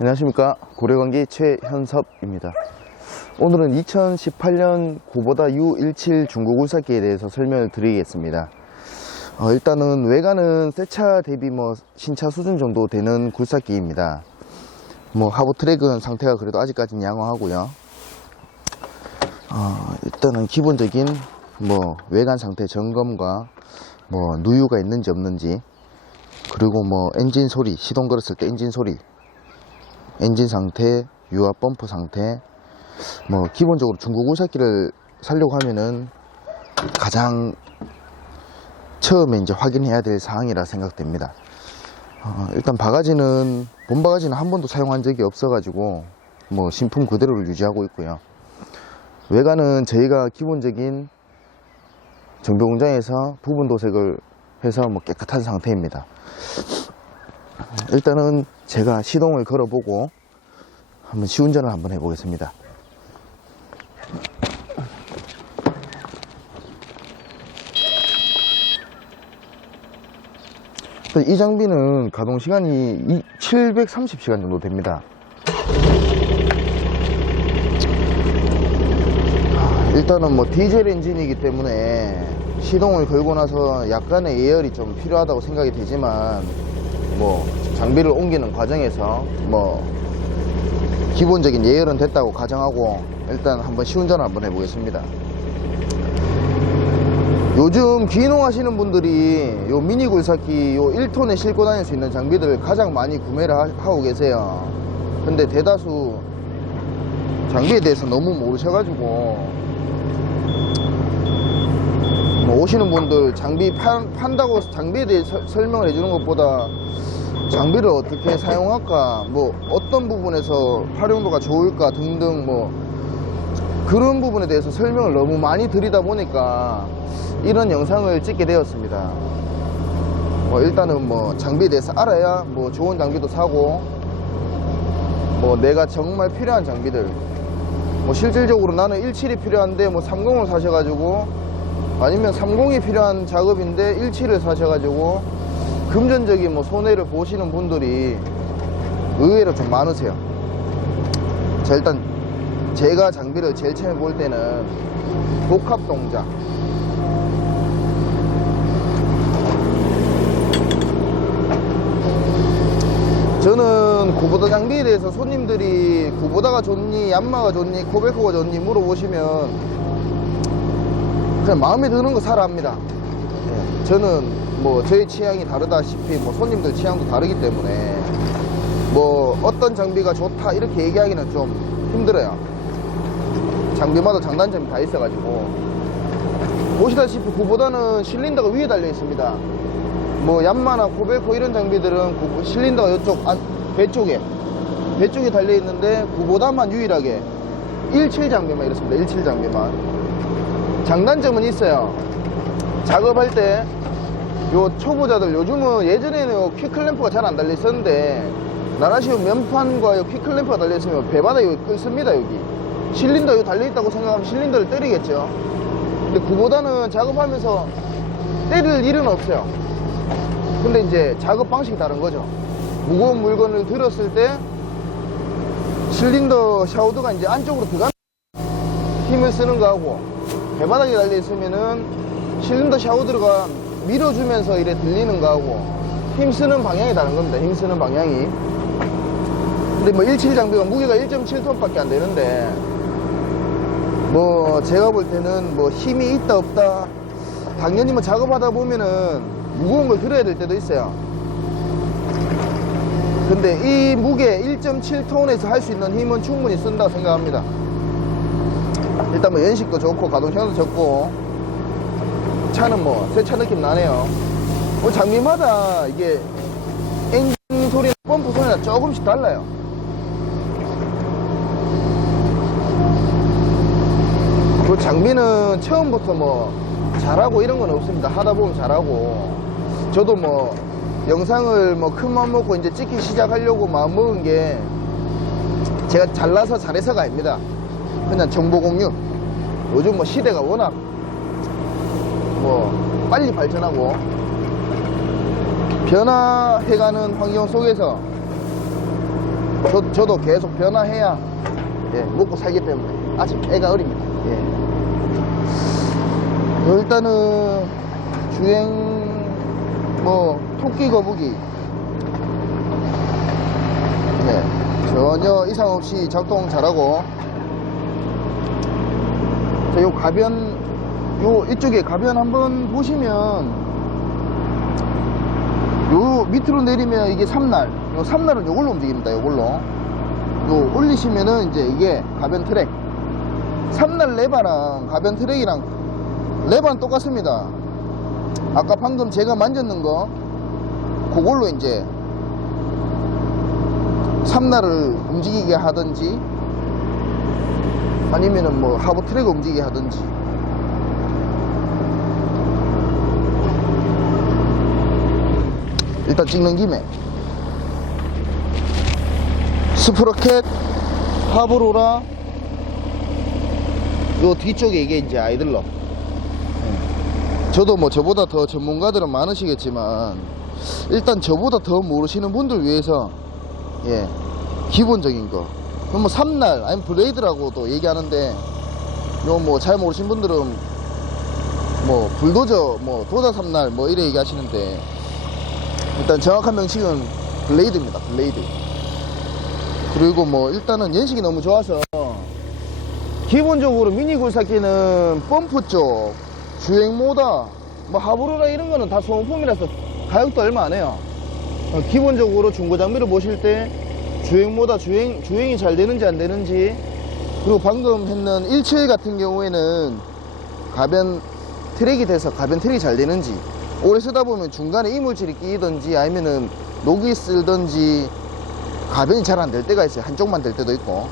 안녕하십니까, 고려광기 최현섭입니다. 오늘은 2018년 구보다 U17 중고 굴삭기에 대해서 설명을 드리겠습니다. 일단은 외관은 새 차 대비 신차 수준 정도 되는 굴삭기입니다. 하부 트랙은 상태가 그래도 아직까지는 양호하고요. 일단은 기본적인 외관 상태 점검과 누유가 있는지 없는지, 그리고 엔진 소리, 시동 걸었을 때 엔진 소리, 엔진 상태, 유압 펌프 상태, 기본적으로 중고 굴삭기를 사려고 하면은 가장 처음에 이제 확인해야 될 사항이라 생각됩니다. 일단 바가지는, 본 바가지는 한 번도 사용한 적이 없어가지고 신품 그대로를 유지하고 있고요. 외관은 저희가 기본적인 정비 공장에서 부분 도색을 해서 깨끗한 상태입니다. 일단은 제가 시동을 걸어보고 한번 시운전을 한번 해보겠습니다. 이 장비는 가동 시간이 730시간 정도 됩니다. 일단은 디젤 엔진이기 때문에 시동을 걸고 나서 약간의 예열이 좀 필요하다고 생각이 되지만, 장비를 옮기는 과정에서 기본적인 예열은 됐다고 가정하고 일단 한번 시운전을 한번 해보겠습니다. 요즘 귀농하시는 분들이 요 미니 굴삭기 요 1톤에 싣고 다닐 수 있는 장비들을 가장 많이 구매를 하고 계세요. 근데 대다수 장비에 대해서 너무 모르셔가지고 오시는 분들 장비 판다고 장비에 대해 설명을 해주는 것보다 장비를 어떻게 사용할까, 어떤 부분에서 활용도가 좋을까 등등 그런 부분에 대해서 설명을 너무 많이 드리다 보니까 이런 영상을 찍게 되었습니다. 일단은 장비에 대해서 알아야 좋은 장비도 사고, 내가 정말 필요한 장비들, 실질적으로 나는 17이 필요한데 30을 사셔가지고, 아니면 30이 필요한 작업인데 17을 사셔가지고 금전적인 손해를 보시는 분들이 의외로 좀 많으세요. 자, 일단 제가 장비를 제일 처음에 볼 때는 복합 동작, 저는 구보다 장비에 대해서 손님들이 구보다가 좋니, 얀마가 좋니, 코베코가 좋니 물어보시면 그냥 마음에 드는 거 사라 합니다. 저는 저의 취향이 다르다시피 손님들 취향도 다르기 때문에 어떤 장비가 좋다 이렇게 얘기하기는 좀 힘들어요. 장비마다 장단점이 다 있어가지고. 보시다시피 구보다는 실린더가 위에 달려 있습니다. 얀마나 코베코 이런 장비들은 실린더가 이쪽 배 쪽에 달려 있는데, 구보다만 유일하게 17 장비만 이렇습니다. 17 장비만. 장단점은 있어요. 작업할 때 요 초보자들, 요즘은 예전에는 퀵클램프가 잘 안 달려 있었는데 나라시오 면판과 퀵클램프가 달려 있으면 배바닥 여기 끓습니다. 여기 실린더 여기 달려 있다고 생각하면 실린더를 때리겠죠. 근데 그보다는 작업하면서 때릴 일은 없어요. 근데 이제 작업 방식이 다른 거죠. 무거운 물건을 들었을 때 실린더 샤우드가 이제 안쪽으로 들어가는 힘을 쓰는 거하고, 배바닥에 달려 있으면은 실린더 샤우드가 밀어주면서 이래 들리는 거하고 힘쓰는 방향이 다른 겁니다. 힘쓰는 방향이. 근데 17 장비가 무게가 1.7톤 밖에 안 되는데, 제가 볼 때는 힘이 있다 없다, 당연히 작업하다 보면은 무거운 걸 들어야 될 때도 있어요. 근데 이 무게 1.7톤에서 할 수 있는 힘은 충분히 쓴다고 생각합니다. 일단 연식도 좋고 가동 시간도 적고, 차는 새 차 느낌 나네요. 장비마다 이게 엔진 소리나 펌프 소리나 조금씩 달라요. 장비는 처음부터 잘하고 이런 건 없습니다. 하다 보면 잘하고. 저도 영상을 큰 맘 먹고 이제 찍기 시작하려고 마음 먹은 게 제가 잘나서 잘해서가 아닙니다. 그냥 정보 공유. 요즘 시대가 워낙 빨리 발전하고 변화해가는 환경 속에서 저도 계속 변화해야 예, 먹고 살기 때문에 아직 애가 어립니다. 예. 일단은 주행 뭐 토끼 거북이 네, 전혀 이상 없이 작동 잘하고 요 가변 요 이쪽에 가변 한번 보시면 요 밑으로 내리면 이게 삼날, 요 삼날은 요걸로 움직입니다. 요걸로 요 올리시면은 이제 이게 가변 트랙. 삼날 레바랑 가변 트랙이랑 레바는 똑같습니다. 아까 방금 제가 만졌는 거 그걸로 이제 삼날을 움직이게 하든지 아니면은 뭐 하부 트랙을 움직이게 하든지. 일단 찍는 김에 스프로켓, 하브로라 요 뒤쪽에 이게 이제 아이들러. 저도 뭐 저보다 더 전문가들은 많으시겠지만 일단 저보다 더 모르시는 분들 위해서 예, 기본적인 거. 그럼 뭐 3날 아니면 블레이드라고도 얘기하는데 요 뭐 잘 모르신 분들은 뭐 불도저 뭐 도자 3날 뭐 이래 얘기하시는데 일단 정확한 명칭은 블레이드입니다. 블레이드. 그리고 뭐 일단은 연식이 너무 좋아서 기본적으로 미니 굴삭기는 펌프 쪽 주행모다 뭐 하브로라 이런 거는 다 소모품이라서 가격도 얼마 안 해요. 기본적으로 중고 장비를 보실 때 주행모다 주행이 잘 되는지 안 되는지, 그리고 방금 했는 17 같은 경우에는 가변 트랙이 돼서 가변 트랙이 잘 되는지, 오래 쓰다 보면 중간에 이물질이 끼이든지 아니면은 녹이 쓸든지 가변이 잘 안 될 때가 있어요. 한쪽만 될 때도 있고.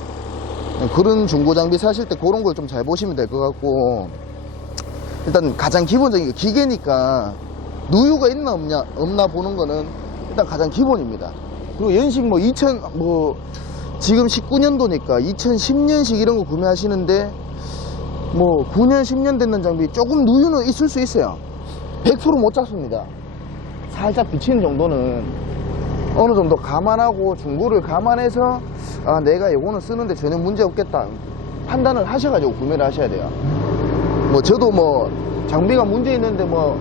그런 중고 장비 사실 때 그런 걸 좀 잘 보시면 될 것 같고, 일단 가장 기본적인 게 기계니까 누유가 있나 없나 보는 거는 일단 가장 기본입니다. 그리고 연식 뭐 지금 19년도니까 2010년식 이런 거 구매하시는데 뭐 9년 10년 됐는 장비 조금 누유는 있을 수 있어요. 100% 못 잡습니다. 살짝 비치는 정도는 어느 정도 감안하고 중고를 감안해서 아 내가 이거는 쓰는데 전혀 문제 없겠다 판단을 하셔가지고 구매를 하셔야 돼요. 뭐 저도 뭐 장비가 문제 있는데 뭐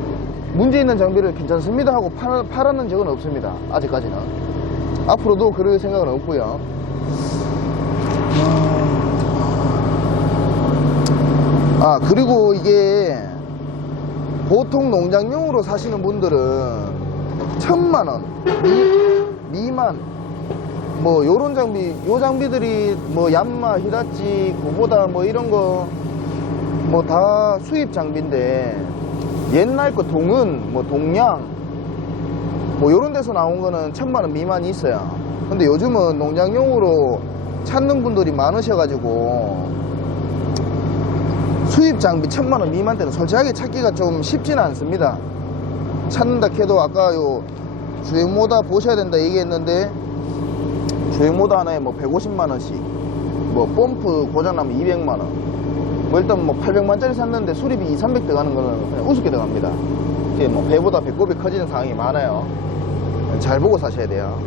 문제 있는 장비를 괜찮습니다 하고 팔았는 적은 없습니다. 아직까지는. 앞으로도 그럴 생각은 없고요. 아 그리고 이게 보통 농장용으로 사시는 분들은 1000만원 미만 뭐 요런 장비, 요 장비들이 뭐 얀마, 히다치, 구보다 뭐 이런 거 뭐 다 수입 장비인데 옛날 거 동은 뭐 동양 뭐 요런 데서 나온 거는 1000만원 미만이 있어요. 근데 요즘은 농장용으로 찾는 분들이 많으셔가지고 수입 장비 1000만원 미만대는 솔직하게 찾기가 좀 쉽지는 않습니다. 찾는다 해도 아까 요 주행모다 보셔야 된다 얘기했는데 주행모다 하나에 뭐 150만원씩 뭐 펌프 고장나면 200만원 뭐 일단 뭐 800만짜리 샀는데 수리비 200~300 들어가는 거는 그냥 우습게 들어갑니다. 이게 뭐 배보다 배꼽이 커지는 상황이 많아요. 잘 보고 사셔야 돼요.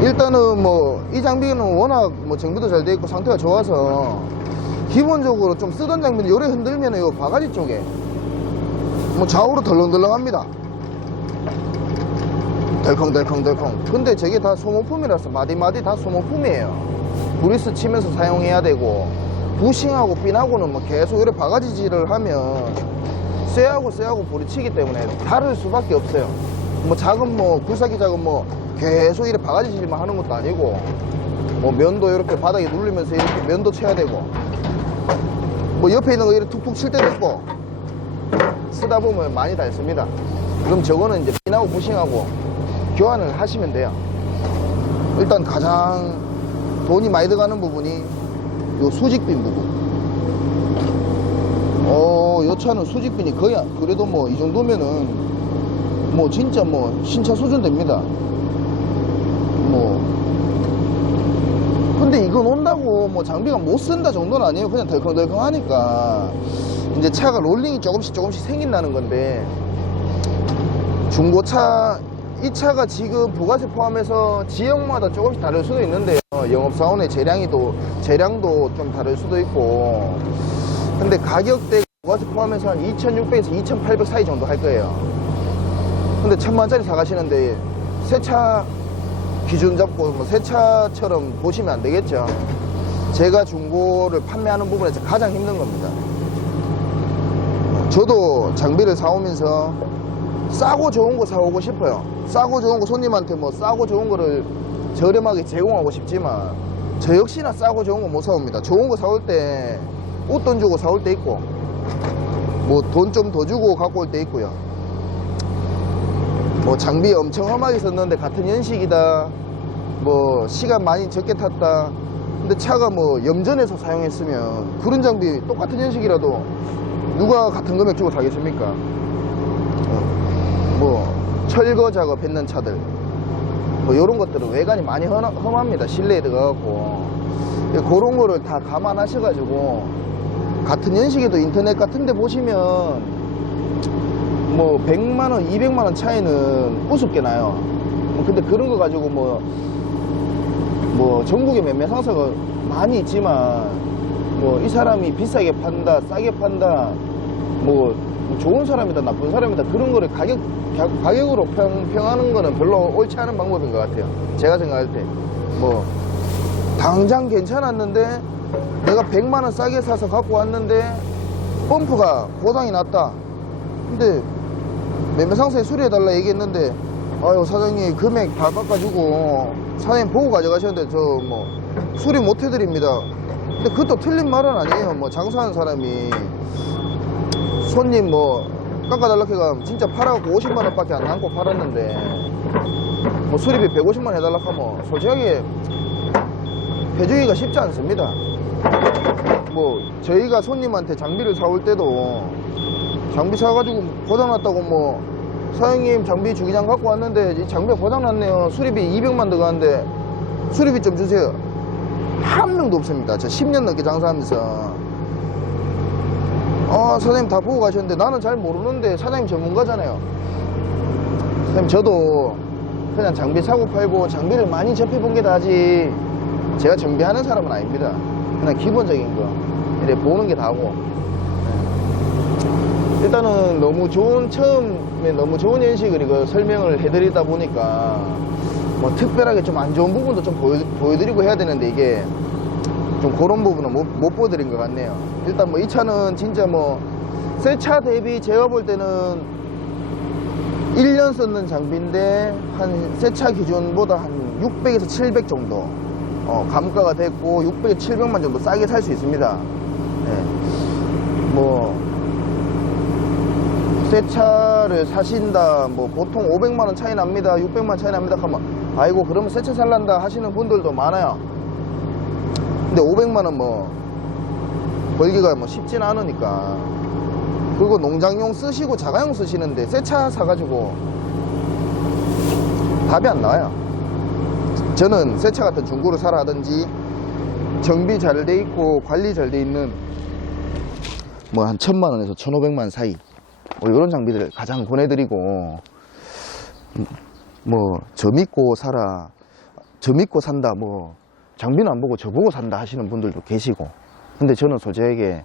일단은 뭐 이 장비는 워낙 뭐 정비도 잘 돼 있고 상태가 좋아서 기본적으로 좀 쓰던 장비는 요래 흔들면 요 바가지 쪽에 뭐 좌우로 덜렁덜렁합니다. 덜컹덜컹덜컹. 근데 저게 다 소모품이라서 마디마디 다 소모품이에요. 브리스 치면서 사용해야 되고 부싱하고 핀하고는 뭐 계속 이렇게 바가지질을 하면 쇠하고 부딪히기 때문에 다를 수밖에 없어요. 뭐 작은 뭐 굴삭기 작은 뭐 계속 이렇게 바가지질만 하는 것도 아니고 뭐 면도 이렇게 바닥에 누르면서 이렇게 면도 쳐야 되고 뭐 옆에 있는 거 이렇게 툭툭 칠 때도 있고 쓰다 보면 많이 닳습니다. 그럼 저거는 이제 핀하고 부싱하고 교환을 하시면 돼요. 일단 가장 돈이 많이 들어가는 부분이 요 수직빈 부분. 요 차는 수직빈이 거의 그래도 뭐 이 정도면은 뭐 진짜 뭐 신차 수준 됩니다. 뭐 근데 이건 온다고 뭐 장비가 못 쓴다 정도는 아니에요. 그냥 덜컹덜컹 하니까 이제 차가 롤링이 조금씩 생긴다는 건데 중고차 이 차가 지금 부가세 포함해서 지역마다 조금씩 다를 수도 있는데요. 영업사원의 재량도 좀 다를 수도 있고. 근데 가격대 부가세 포함해서 한 2,600에서 2,800 사이 정도 할 거예요. 근데 1,000만원짜리 사가시는데 새 차 기준 잡고 뭐 새 차처럼 보시면 안 되겠죠. 제가 중고를 판매하는 부분에서 가장 힘든 겁니다. 저도 장비를 사오면서 싸고 좋은 거 사오고 싶어요. 싸고 좋은 거 손님한테 뭐 싸고 좋은 거를 저렴하게 제공하고 싶지만 저 역시나 싸고 좋은 거 못 사옵니다. 좋은 거 사올 때 웃돈 주고 사올 때 있고 뭐 돈 좀 더 주고 갖고 올 때 있고요. 뭐 장비 엄청 험하게 썼는데 같은 연식이다, 뭐 시간 많이 적게 탔다, 근데 차가 뭐 염전해서 사용했으면 그런 장비 똑같은 연식이라도 누가 같은 금액 주고 사겠습니까? 뭐 철거 작업했는 차들 뭐 이런 것들은 외관이 많이 험합니다. 실내에 들어가고 그런 거를 다 감안하셔가지고 같은 연식에도 인터넷 같은 데 보시면 뭐 100만원 200만원 차이는 우습게 나요. 근데 그런 거 가지고 뭐 전국에 매매 상사가 많이 있지만 뭐 이 사람이 비싸게 판다 싸게 판다 뭐 좋은 사람이다 나쁜 사람이다 그런 거를 가격으로 평하는 거는 별로 옳지 않은 방법인 것 같아요. 제가 생각할 때 뭐 당장 괜찮았는데 내가 100만원 싸게 사서 갖고 왔는데 펌프가 고장이 났다. 근데 매매상사에 수리해달라 얘기했는데 아유 사장님 금액 다 깎아주고 사장님 보고 가져가셨는데 저 뭐 수리 못 해드립니다. 근데 그것도 틀린 말은 아니에요. 뭐 장사하는 사람이 손님 뭐 깎아달라 해가 진짜 팔아갖고 50만원 밖에 안 남고 팔았는데 뭐 수리비 150만 해달라 하면 솔직하게 해주기가 쉽지 않습니다. 뭐 저희가 손님한테 장비를 사올 때도 장비 사가지고 고장났다고 뭐 사장님 장비 주기장 갖고 왔는데 이 장비가 고장났네요, 수리비 200만 들어가는데 수리비 좀 주세요, 한 명도 없습니다. 저 10년 넘게 장사하면서 사장님 다 보고 가셨는데 나는 잘 모르는데 사장님 전문가잖아요. 사장님 저도 그냥 장비 사고 팔고 장비를 많이 접해본 게 다지 제가 정비하는 사람은 아닙니다. 그냥 기본적인 거 이렇게 보는 게 다고. 일단은 처음에 너무 좋은 연식을 이거 설명을 해드리다 보니까 뭐 특별하게 좀 안 좋은 부분도 좀 보여드리고 해야 되는데 이게 좀 그런 부분은 못 보여드린 것 같네요. 일단 뭐 이 차는 진짜 뭐 새 차 대비 제가 볼 때는 1년 썼는 장비인데 한 새 차 기준보다 한 600에서 700 정도 감가가 됐고 600에서 700만 정도 싸게 살 수 있습니다. 네. 뭐 새 차를 사신다 뭐 보통 500만원 차이 납니다 600만원 차이 납니다 하면 아이고 그러면 새 차 살란다 하시는 분들도 많아요. 근데 500만원 뭐 벌기가 뭐 쉽진 않으니까. 그리고 농장용 쓰시고 자가용 쓰시는데 새 차 사가지고 답이 안 나와요. 저는 새 차 같은 중고를 사라 하든지 정비 잘 돼 있고 관리 잘 돼 있는 뭐 한 1000만원에서 1500만 사이 뭐 이런 장비들 가장 권해드리고, 뭐 저 믿고 사라, 저 믿고 산다, 뭐 장비는 안 보고 저 보고 산다 하시는 분들도 계시고. 근데 저는 솔직하게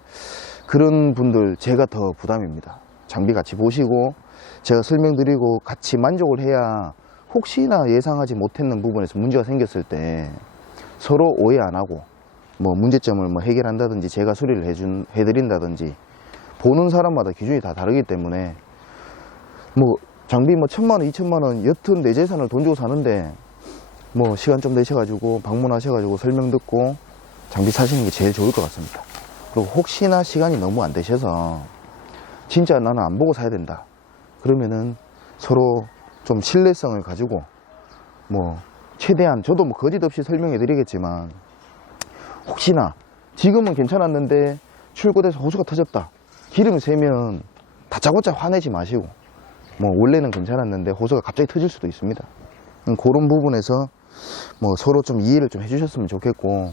그런 분들 제가 더 부담입니다. 장비 같이 보시고 제가 설명드리고 같이 만족을 해야 혹시나 예상하지 못했는 부분에서 문제가 생겼을 때 서로 오해 안 하고 뭐 문제점을 뭐 해결한다든지 제가 수리를 해드린다든지. 보는 사람마다 기준이 다 다르기 때문에 뭐 장비 뭐 1000만원 2000만원 여튼 내 재산을 돈 주고 사는데 뭐 시간 좀 내셔가지고 방문하셔가지고 설명 듣고 장비 사시는 게 제일 좋을 것 같습니다. 그리고 혹시나 시간이 너무 안 되셔서 진짜 나는 안 보고 사야 된다 그러면은 서로 좀 신뢰성을 가지고 뭐 최대한 저도 뭐 거짓 없이 설명해 드리겠지만 혹시나 지금은 괜찮았는데 출고돼서 호수가 터졌다, 기름 새면 다짜고짜 화내지 마시고 뭐 원래는 괜찮았는데 호수가 갑자기 터질 수도 있습니다. 그런 부분에서 뭐 서로 좀 이해를 좀 해주셨으면 좋겠고,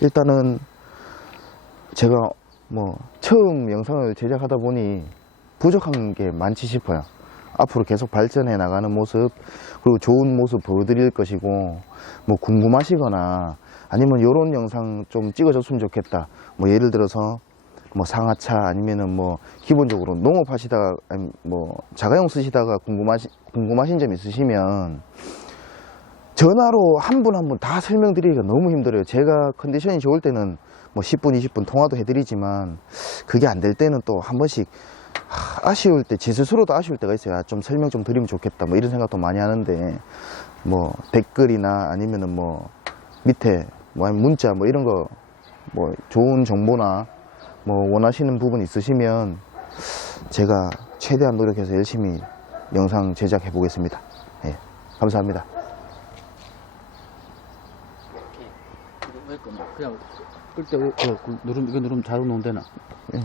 일단은 제가 뭐 처음 영상을 제작하다 보니 부족한 게 많지 싶어요. 앞으로 계속 발전해 나가는 모습, 그리고 좋은 모습 보여드릴 것이고, 뭐 궁금하시거나 아니면 이런 영상 좀 찍어줬으면 좋겠다, 뭐 예를 들어서 뭐 상하차 아니면은 뭐 기본적으로 농업 하시다가 뭐 자가용 쓰시다가 궁금하신 점 있으시면 전화로 한 분 한 분 다 설명드리기가 너무 힘들어요. 제가 컨디션이 좋을 때는 뭐 10분 20분 통화도 해드리지만 그게 안 될 때는 또 한 번씩 아쉬울 때, 제 스스로도 아쉬울 때가 있어요. 좀 설명 좀 드리면 좋겠다 뭐 이런 생각도 많이 하는데, 뭐 댓글이나 아니면은 뭐 밑에 뭐 아니면 문자 뭐 이런 거 뭐 좋은 정보나 뭐 원하시는 부분 있으시면 제가 최대한 노력해서 열심히 영상 제작해 보겠습니다. 예, 감사합니다. 그냥 끌 때 이거 누르면 자동 농되나? 예.